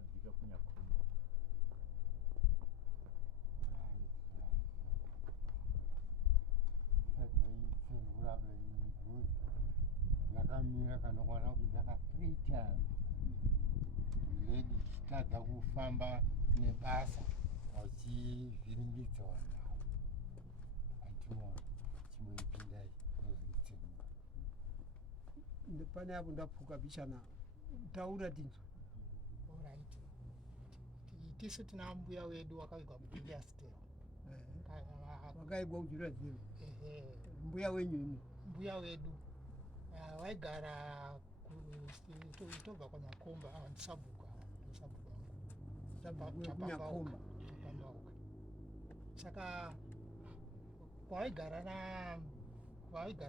adzika kunyakhomba. Yakamira kanokwana kudzaka 3 times lady chitadza kufamba nebasa vachivhiringidza vanhu ationa chimoipindai nozvitsemura pane apo ndapfuka bichana taura tinzwa. Alright. Tisu tina mbuya wedu wakavigwa kuJulius Tale. Wakaigwa kuJulius Tale. Mbuya wenyu? Mbuya wedu waigara tobva kwaNyakomba ndisabuka Nyakomba. Saka waigara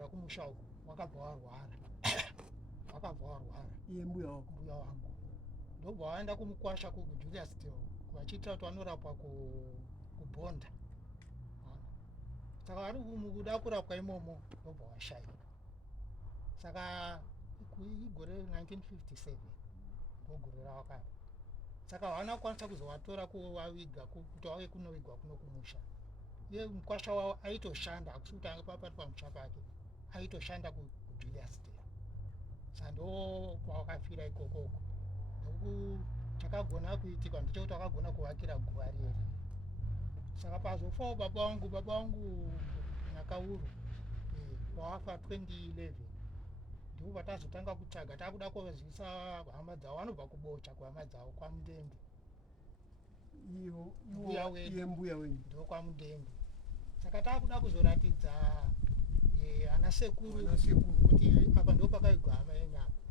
kumusha uko wakabva warwara. Iye mbuya wangu ndobva waenda kumukwasha kuJulius Tale vachiita kuti vanorapwa kubhonda. Saka vari mukuda kurapwa imomo ndobva washayika. Saka igore 1957 ndogore ravakafa. Saka havana kukwanisa kuzovatora kuvaviga kuti vauye kunovigwa kuno kumusha. Iye mukwasha wavo aitoshanda hakusi kuti anga papari pamusha pake, aitoshanda kuJulius Tale. Saka ndo kwavakafira ikokoko. Chakagona kuitika ndechekuti vakagona kuvakira guva riri. Saka pazofawo baba vangu Nyakauru vafa 2011 ndipo patazotanga kutsvaga takuda kuvazivisa hama dzavo vanobva kubocha kuhama dzavo kwaMundembe. Mbuya wenyu ndo kwaMundembe. Saka takuda kuzoratidza ana sekuru kuti apa ndo pakaigwa hama yenyu apa.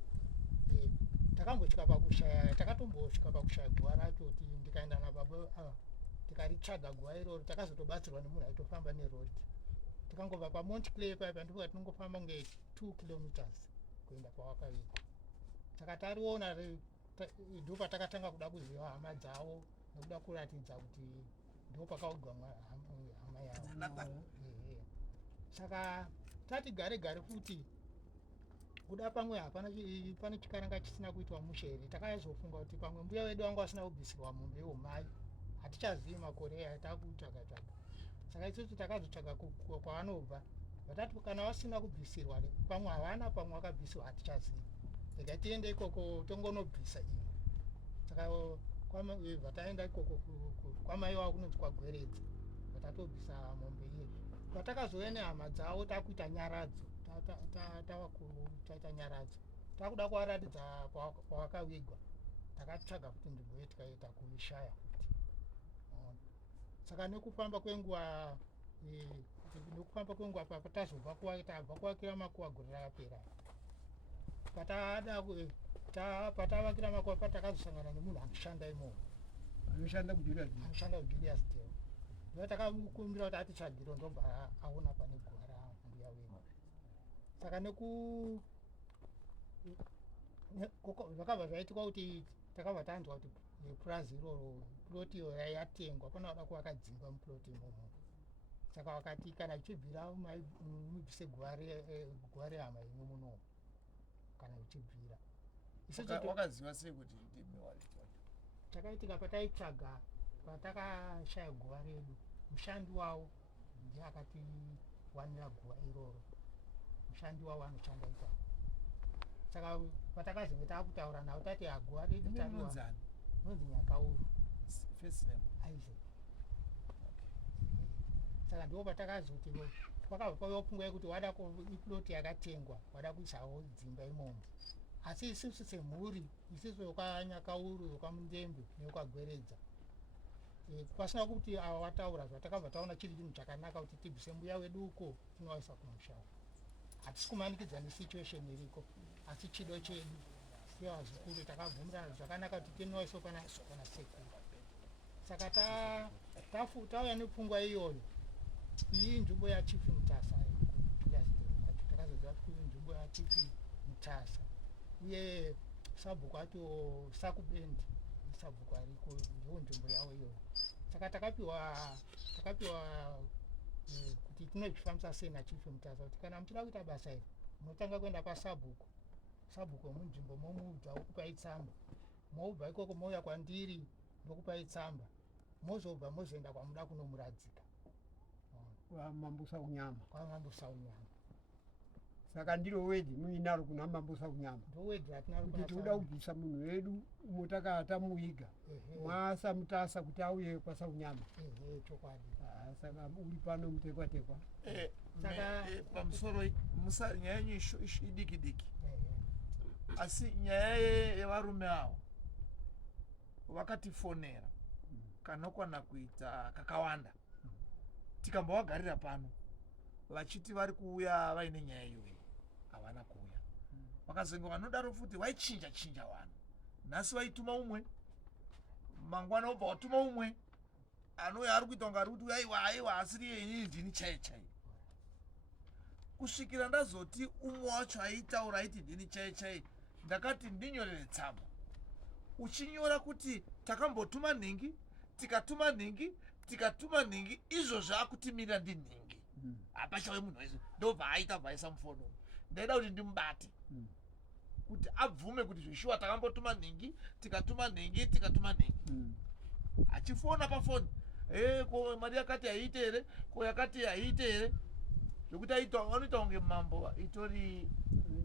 Takatombosvika pakushaya guva racho kuti ndikaenda nababa tikaritsvaga guva iroro takazotobatsirwa nemunhu aitofamba nerori. Tikangobva paMount Clay paipa ndipo patinongofamba kunge 2 kilometers kuenda kwavakavigwa. Saka tariona ndo patakatanga kuda kuziva hama dzavo nekuda kuratidza kuti ndo pakaugwa hama yavo. Saka tati gare futi kuda pamwe pane chikaranga chisina kuitwa mushere. Takazofunga kuti pamwe mbuya wedu wanga asina kubvisirwa mombe yeumhai, hatichazivi makore atakutsvaga. Saka isusu takazotsvaga kwavanobva vatati kana vasina kubvisirwa pamwe havana pamwe vakabvisirwa hatichazivi, rega tiende ikoko tongonobvisa ivo. Saka vataenda ikoko kwamai vavo kunonzi kwaGweredza vatatobvisa mombe iye. Patakazoya nehama dzavo takuita nyaradzo, taita nyaradzo takuda kuvaratidza kwavakavigwa, takatsvaga kuti nzvimbo iyo tikaita kuishaya futi. Saka nekufamba kwenguva patazobva kuvakira makuva gore rakapera, patavakira makuva patakazosangana nemunhu anoshanda imomo, anoshanda kuJulius Tale. Ndo takamukumbira kuti atitsvagire ndobva aona pane guva rambuya wedu. Saka zvakabva zvaitika kuti takabva tanzwa kuti purazi iroro ploti iyo yatengwa panoda kuvakadzimba muploti imomo. Saka vakati kana ichibvira mubvise guva rehama yenyu muno kana ichibvira. Wakaziva sei kuti ndimi wacho? Chakaitika pataitsvaga patakashaya guva redu, mushandi wavo ndiye akatiwanira guva iroro. Mushandi wavo anoshanda ipapo. Saka patakazenge takutaura navo tati guva redu nonzi Nyakauru. First name Isaac. Saka ndipo patakazoti pakabva paiva pfungwa yekuti wada iploti yakatengwa wada kuisawo dzimba imomo. Asi isusu semhuri, isusu yokwanyakauru, yokwaMundembe neyokwagweredza, pasina kuti ava wataura zvatakabva taona chiri chinhu chakanaka kuti tibvise mbuya wedu uko tinovaisa kumusha. Hatisi kumanikidza nesituation iriko, asi chido chedu sevazukuru takabvumirana zvakanaka kuti tinovaisa pana sekuru. Saka tauya nepfungwa iyoyo, iyi nzvimbo yachifi Mutasa, takazoziva kuti nzvimbo yachifi Mutasa, uye sabhuku acho Sakubendi sabhuku ariko ndiyo nzvimbo yavo iyoyo. Saka takapiwa kuti tinozvifambisa sei nachifi Mutasa, kuti kana muchida kuita basa iri munotanga kuenda pasabhuku, sabhuku munzvimbo momuudza okupai tsamba mobva ikoko mouya kwandiri ndokupai tsamba mozobva mozoenda kwamuda kunomuradzika kwamambusa unyama kwamambusa unyama saka ndiro wedhi muinaro kuna mambusa unyama ndowedhi ratinaro kuti tinoda kubvisa munhu wedu mutakatamuiga mwasamutasa kuti auye kwasaunyama chokwadi saka uri pano mutekwa-tekwa pamusoro nyaya yenyu idiki-diki asi nyaya yevarume avo vakatifonera kanokwana kuita kakawanda tikambovagarira pano vachiti vari kuuya vaine nyaya iyoyi havana kuuya vakazenge vanodaro futi vaichinja vanhu nhasi vaituma umwe mangwana obva watuma umwe anouya ari kuita kunge ari kuti aiwa asiri yenyi ndini chai kusvikira ndazoti umwe wacho aitaura aiti ndini chai ndakati ndinyorere tsamba uchinyora kuti takambotuma nhingi tikatuma nhingi izvozvo akutimirira ndinhingi hapachave munhu wese ndobva aita bvaisa mufono ndaida kuti ndimubate kuti abvume kuti zveshuwa takambotuma nhingi tikatuma nhingi achifona pafoni ko mari yakati haiite here ko yakati haiite here zvokuti vanoita kunge mambo itori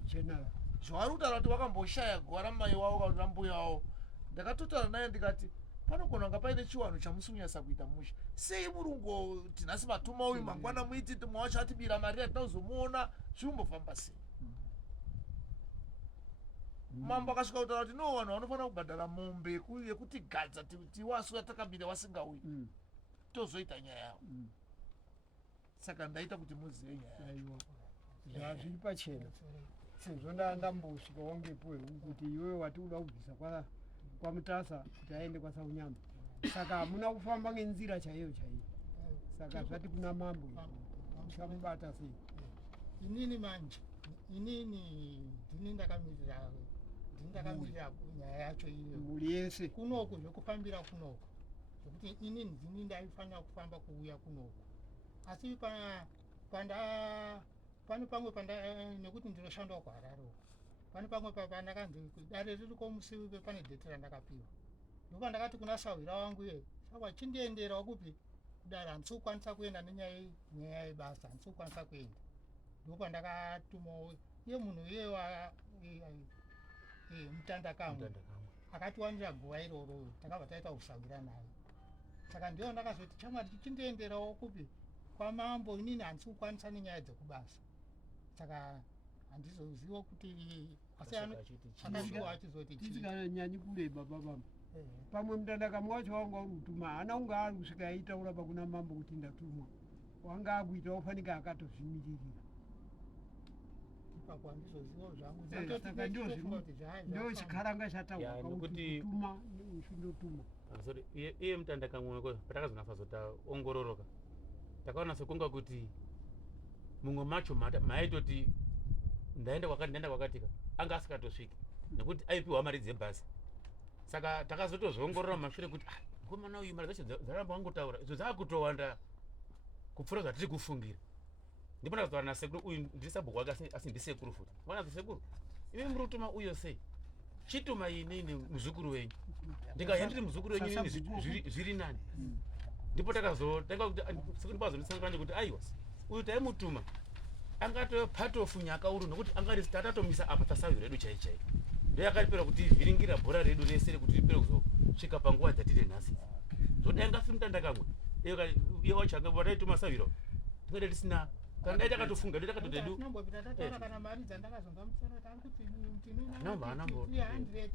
general zvavari kutaura kuti vakamboshaya gwara mai wavo kana rambuya wavo ndakatotaura naye ndikati panogona kunga paine chiwanhu chamusimunyasa kuita musha sei murungo tinhasi matuma uyu mangwana muiti mwe wacho atibira mari yatinozomuona zvikumbofamba sei mambo akasvika kutaura kuti no vanhu vanofanira kubhadhara mombe yekutigadza tiwasura takamira wasingauyi tozoita nyaya yavo saka ndaita kuti muzive nyaya yacho zviri pachena sezvo ndambosvika wangepo kuti iwewe wati uda kubvisa kwamutasa kuti aende kwasaunyama saka hamuna kufamba ngenzira chaiyo saka zvati kuna mambo chamubata sei inini manje ndini ndakamirira nyaya yacho iyo mhuri yese kunoku zvekufambira kunoku zvokuti inini ndini ndaifanira kufamba kuuya kunoku asi pane pamwe nekuti ndinoshandawo kuharare pane pamwe pandakanzi dare riri komusivipe pane dheti randakapiwa ndopa ndakati kuna sahwira wangu ye saka chindienderawo kupi kudare handisi kukwanisa kuenda nenyaya yebasa handisi kukwanisa kuenda ndopa ndakatumawo iye munhu iyewa mutandakamwe akatiwanira guva iroro takabva taita usahwira naye saka ndiyo ndakazoti chamwari chindienderawo kupi kwamambo inini handisi kukwanisa nenyaya dzekubasa saka handizoziva kuti asi akashuwa achizoti tisinganyanyi kureba babama pamwe mutandakamwe wacho wanga uri kutuma haana kunge ari kusvika aitaura pakuna mambo kuti ndatumwa wanga akuita ofanika akatozvimiririra ipapo handizoziva zvangu ndo chikaranga chataura kuti kutuma ushindotuma iye mutandakamwe patakazonafazota ongororoka takaona sekunga kuti mumwe macho maitoti ndaenda kwakatika anga asikatosviki nekuti aipiwa mari dzebhasi saka takazotozongorora mashure kuti komana uyu mari dzacho dzaramba wangotaura izvo dzakutowanda kupfuura zvatiri kufungira ndipo ndakataura nasekuru uyu ndiri sabhuku wake asi ndisekuru futi vanazi sekuru imi muri kutuma uyo sei chituma inini muzukuru wenyu ndikahendiri muzukuru wenyu inini zviri nani ndipo takazondipazondisanguranje kuti aiwa uyu taimutuma angatove part of nyaka uru nokuti angati tatatomisa apa tasaviro redu chaichai ndoyakaripera kuti vhiringira bhora redu rese kuti ripere kuzosvika panguva dzatiri nhasi zvodai ngafi mutandakamwe iye wacho anga vataituma saviro tingadai tisina kana dai takatofunga dai takatodedu kana mari dzandakazonga musoro tari kuti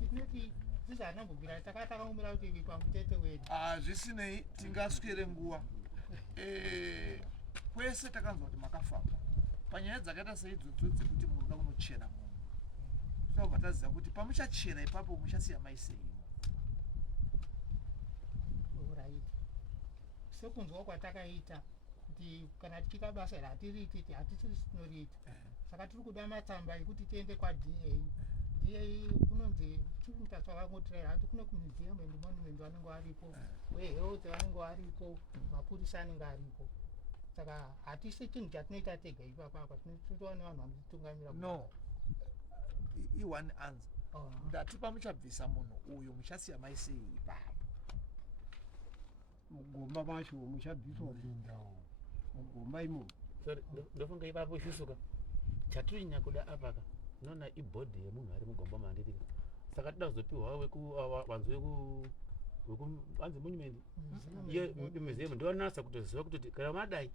tinoti zizanambobvira takatakamumira kuti pamutete wedu zvisinei tingaswere nguva kwese takanzwa kuti makafamba panyaya dzakaita seidzodzo dzekuti munoda kunochera munhu tinobva taziva kuti pamuchachera ipapo muchasiya maiseimo right sekunzwa kwatakaita kuti kana tichita basa iri hatiriititi hatisiri tinoriita saka tiri kuda matsamba ekuti tiende kwa da kunonzi chimutaswa vangotirai hati kune kumuseum and monument vanenge varipo wehealth vanenge varipo mapurisa anenge aripo saka hatisi chinhu chatinoita tega ipapapa tinotoona vanhu vanotitungamira no ione answer ndati pamuchabvisa munhu uyu muchasiya maisei ipapo mugomba macho muchabviswa mugomba imo ndofunga ipapo isusuka chatirinya kuda apaka noona ibhodhi yemunhu ari mugomba mandirika saka toda kuzopiwa wanzi wanzi monument museum ndionasa kutoziva kutoti kana madai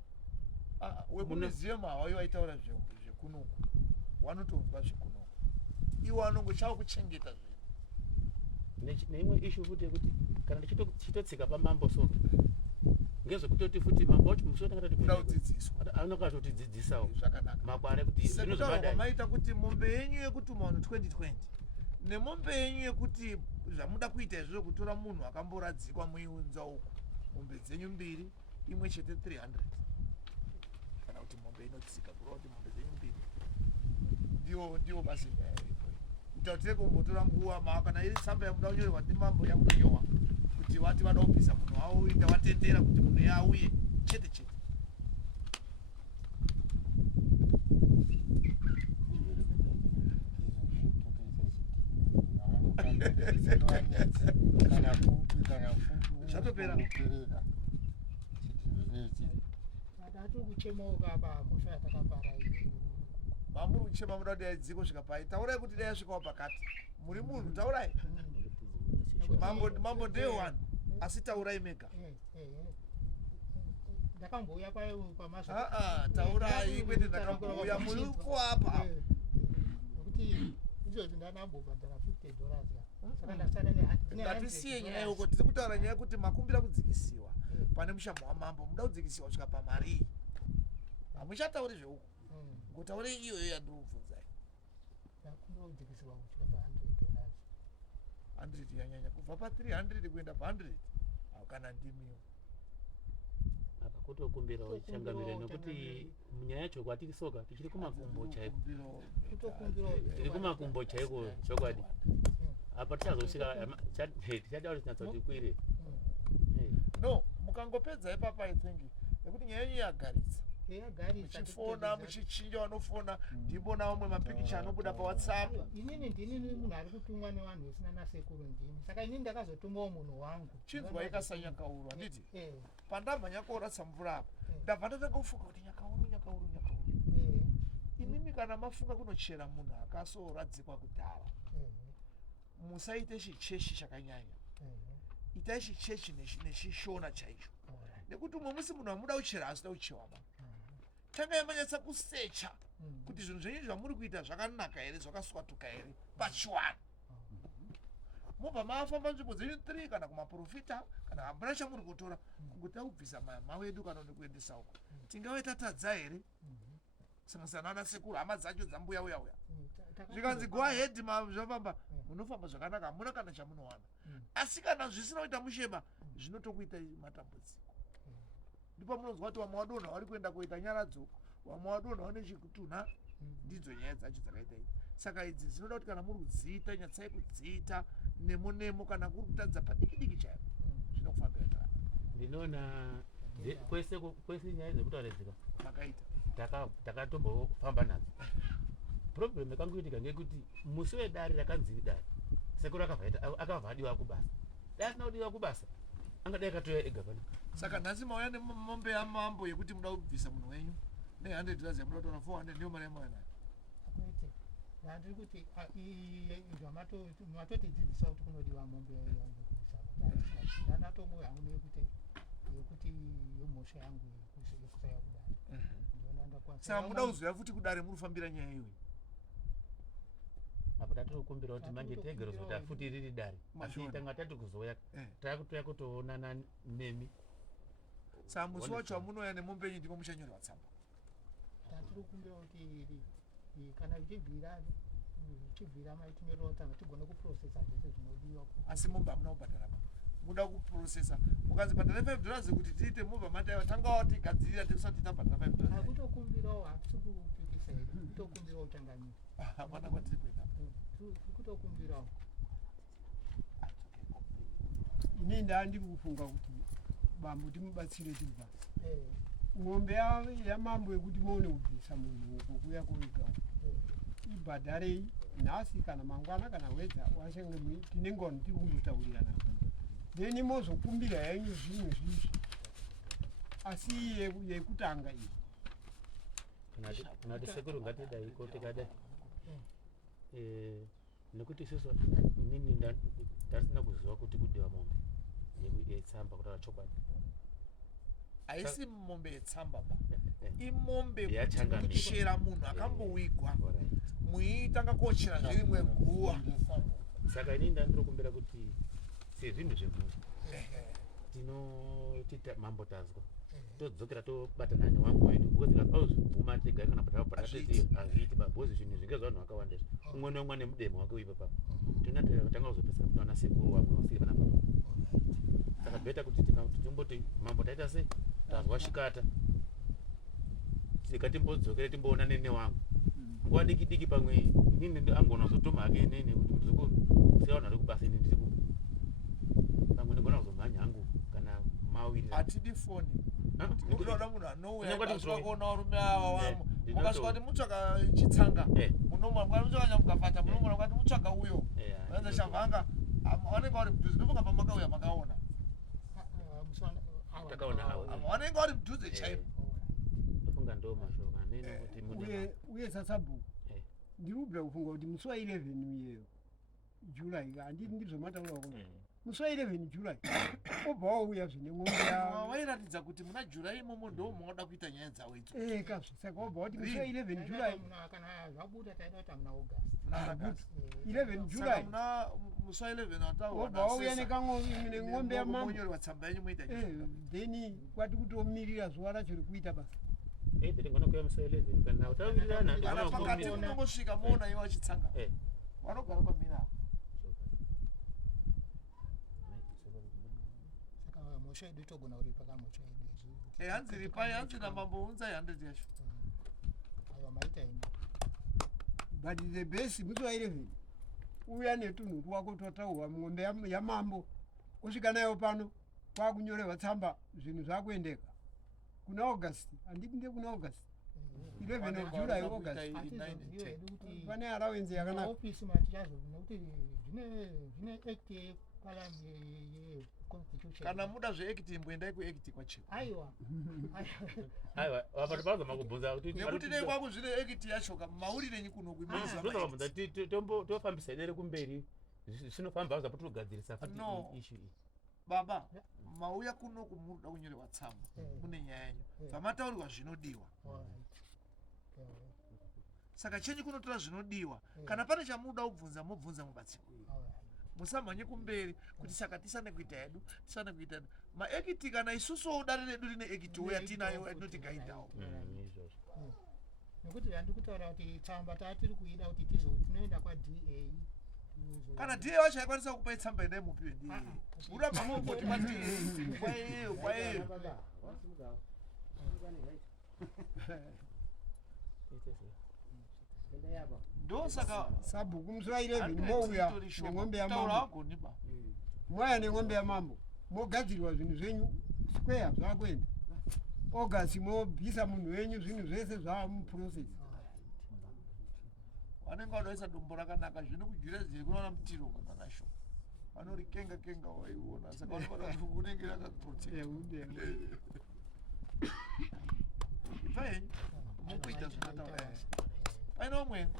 wekumuseum havayo vaitaura zvekunoku wanotonzwa zvekunoku iwo anongochava kuchengeta zvinhu neimwe ishu futi yekuti kana tichitotsika pamambo so ngezvekutoti futi mambo wacho kuda kudzidziswa anokatotidzidzisawo zvakanaka makware kuti zvinhu zvakadai maita kuti mombe yenyu yekutuma vanhu 2020 nemombe yenyu yekuti zvamuda kuita izvozvo kutora munhu akamboradzikwa muiunza uku mombe dzenyu mbiri imwe chete 300 kana kuti mombe inotsika kurova kuti mombe dzenyu mbiri ndiwo basi nyaya iripo kuita kuti rekombotora nguva maa kana iri tsamba yamuda kunyorerwa ndimambo yamunonyowa kuti vati vada kubvisa munhu wavo inda watendera kuti munhu ye auye chete chete zvatopera atiri kuchemauka apa mhosva yatakapara iyo mamuri kuchema muda kuti yaidziko svika pai taurai kuti dai yasvikawo pakati muri munhu taurai mambo ndeye one asi taurai mega ndakambouya taurai kwete ndakambouya muri kuapa nokuti izvozvi ndanambobhadhara $50 saka ndasara ngatisiye nyaya yoko tiri kutaura nyaya yekuti makumbira kudzikisiwa pane mushambo wamambo muda kudzikisiwa kusvika pamari hamuchatauri zveuko ngotaure iyoyo yandinobvunzai ndakumboudzikisiwa kusvika pa $100 100 yanyanya kubva pa300 kuenda pa100 kana ndimiwo apa kutokumbirawo changamire nekuti munyaya yacho kwatiri soka tichiri kumakumbo chaiko tiri kumakumbo chaiko chokwadi apa tichazosvika tichada kuti tinatsa tikwire no mukangopedza ipapa I think nekuti nyaya yenyu yagaritsa muchifona muchichinja vanofona ndimboona vamwe mapikicha anobuda pawhatsapp inini ndini munhu ari kutumwa nevanhu vasina nasekuru ndini saka inini ndakazotumawo munhu wangu chinzwa ikasanyakaurwa handiti pandabva nyakaura mvura apa ndabva ndatanga kufunga kuti nyakauru inimi kana mafunga kunochera munhu akasoradzikwa kudhara musaite chichechi chakanyanya itai chichechi nechishona chaicho nekuti umwe musi munhu amuda kuchera asida kuchewa ma tangai manyatsa kusecha kuti zvinhu zvenyu zvamuri kuita zvakanaka here zvakaswatuka here pachiwana mobva maafamba nzvimbo dzenyu 3 kana kumaprofita kana hamuna chamuri kutora kungoita kubvisa mawedu kana nekuendesa uko tingave tatadza here sangasana ana sekuru hama dzacho dzambuya uya zvikanzi go ahead zvafamba munofamba zvakanaka hamuna kana chamunowana asi kana zvisina kuita mushema zvinotokuita matambudziko ndipo munonzwa kuti vamwe wadonha vari kuenda kuita nyaradzo vamwe wadonha vane chikutunha ndidzo nyaya dzacho dzakaita idzi saka idzi dzinoda kuti kana muri kudziita nyatsai kudziita nemo kana kuri kutadza padiki chaipo zvinokufambira zvakanaka ndinoona kwese nyaya dzekutauridzika makaita takatombofamba nadzo problem yakangoitika ngekuti musi wedare rakanzi dare sekuru akabva adiwa kubasa dai asina kudiwa kubasa angadai akatoya ega pana saka nhasi mauya nemombe yamambo yekuti muda kubvisa munhu wenyu ne$100 yamuda kutora 400 ndiyo mari yamauya nayo akwete ndiri kuti matotidzidzisa kuti kunodiwa mombe yekubvisa ndanatombo yangu neyekuti yomhosva yangu yekusaya kudare saka muda kuzoya futi kudare murifambira nyaya iyoyi apa tatiri kukumbira kuti manje tegero zota futi riri dare asi tanga tati kuzoya takutoya kutoonana nemi saka musi wacho wamunouya nemombe yenyu ndiko muchanyorwa tsamba tatiri kukumbira kuti kana ichibvira maitinyorera tsamba tigone kuprocesa zvese zvinodiwa asi mombe hamuna kubhadhara ma muda kuprocesa mukanzi bhadhara $5 kuti tiite mobva mataiwa tangawa tigadzirira tisati tabhadhara $5 akutokumbirawo hatisi kupikisa here kutokumbirawo changamira hapana kwatiri kuenda kutokumbirawo ini ndandiri kufunga kuti bambo timubatsire tiri basi ng'ombe yamambo yekuti muone kubvisa munhu uko kuya kuiga ibhadharei nhasi kana mangwana kana wedza washenge tinenge tiri kundotaurirana then mozokumbira henyu zvimwe zvizvi asi yekutanga iyi kunati sekuru ngatidaiko tikadai nekuti isusu inini ndasina kuziva kuti kudiwa mombe yetsamba kutaura chokwadi haisi mombe yetsamba ba imombe kuchera munhu akambowigwa muitanga kochera zvirimwe guwa. Saka inini ndandinokumbira kuti sezvinhu zvemhuri tinoti mambo tazwa todzokera tobatana nevamwe wedu because pauzvibvuma tega kana patapatati hazviiti babhozi zvinhu zvinge zvanhu vakawanda umwe neumwe nemudemo wake uipa tinatanga kuzopesera kunawana sekuru vamwe vasiri panapa. Saka beta kuti timboti mambo taita sei tazwa shikata tikatimbodzokerai timboona nene wangu nguva diki diki pamwe inini angona kuzotuma hake inini kuti muzukuru sikaona ari kubasa ini ndiri pamwe ndigona kuzomhanya hangu kana mawiri hatidi foni unoda munhu anouya kuona varume ava mukasvika kuti mutsvaga chitsanga munomwana mutsvaga nyamukafata munomwana kwati mutsvaga uyo anza shavhanga vanenge vari mudhuze ndofunga pamakauya makaona vanenge vari mudhuze chaipo ndofunga ndo mashoka nene kuti uye sasabhuku ndiri kubvira kufunga kuti musi wa 11 iyeyo July handiti ndizvomataura ko musi wa 11 July obva wauya zvine ng'ombe wairatidza kuti muna July imomo ndo munoda kuita nyaya dzawo idzo kazvi saka obva kuti musi wa 11 July kana zvabuda taida kuti muna August 11 July muna musi wa 11 wataura obva wauya neng'ombe yamambo monyorwa tsamba yenyu muita then kwati kutomirira zuva racho rekuita basa kana pakati munongosvika moona iwa chitsanga vanogara pamina saka mhosva yedu itogona kuripa kamhosva yedu hanzi ripai hanzi namambounzai 100 yacho aiwa maita ini but the best musi wa 11 uya netunhu twako totaurwa ng'ombe yamambo kusvika nayo pano kwakunyorerwa tsamba zvinhu zvakuendeka kuna August handiti ndekuna August 11 July August pane allowance yakanaka ofisi matichazo nekuti zvine act constitution kana muda zveact imboendai kuact kwachiko aiwa apa topazama kubvunza nekuti dei kwangu zvine act yacho maurirenyi kuno kuibvunza tofambisa dere kumberi zvinofamba zvapo togadzirisa issue iyi baba mauya kuno kumuda kunyorerwa tsamba kune nyaya yenyu pamataurirwa zvinodiwa saka chenyu kunotora zvinodiwa kana pane chamuda kubvunza mobvunza mubatsiko musamhanye kumberi kuti saka tisane kuita hedu tisane kuita hedu maekiti kana isusuwo dare redu rine ekitiwo yatinayo yatinoti gaidhawo nekuti handikutaura kuti tsamba tatiri kuida kuti tinoenda kwaDA kana DA wacho aikwanisa kupai tsamba ine mupiwe DA uramba mongoti DA kwaeyo ndo saka sabhuku musi wa 11 mouya neng'ombe yamambo mwaya neng'ombe yamambo mogadzirirwa zvinhu zvenyu square zvakuenda August mobvisa munhu wenyu zvinhu zvese zvamuprocess vanenge vadoisa dombo rakanaka zvino kujurezei kunoona mutiro kananasho vanorikenga kenga waiona saka unenge rakaprotect ifa henyu mukuita zvinotaura paine umweni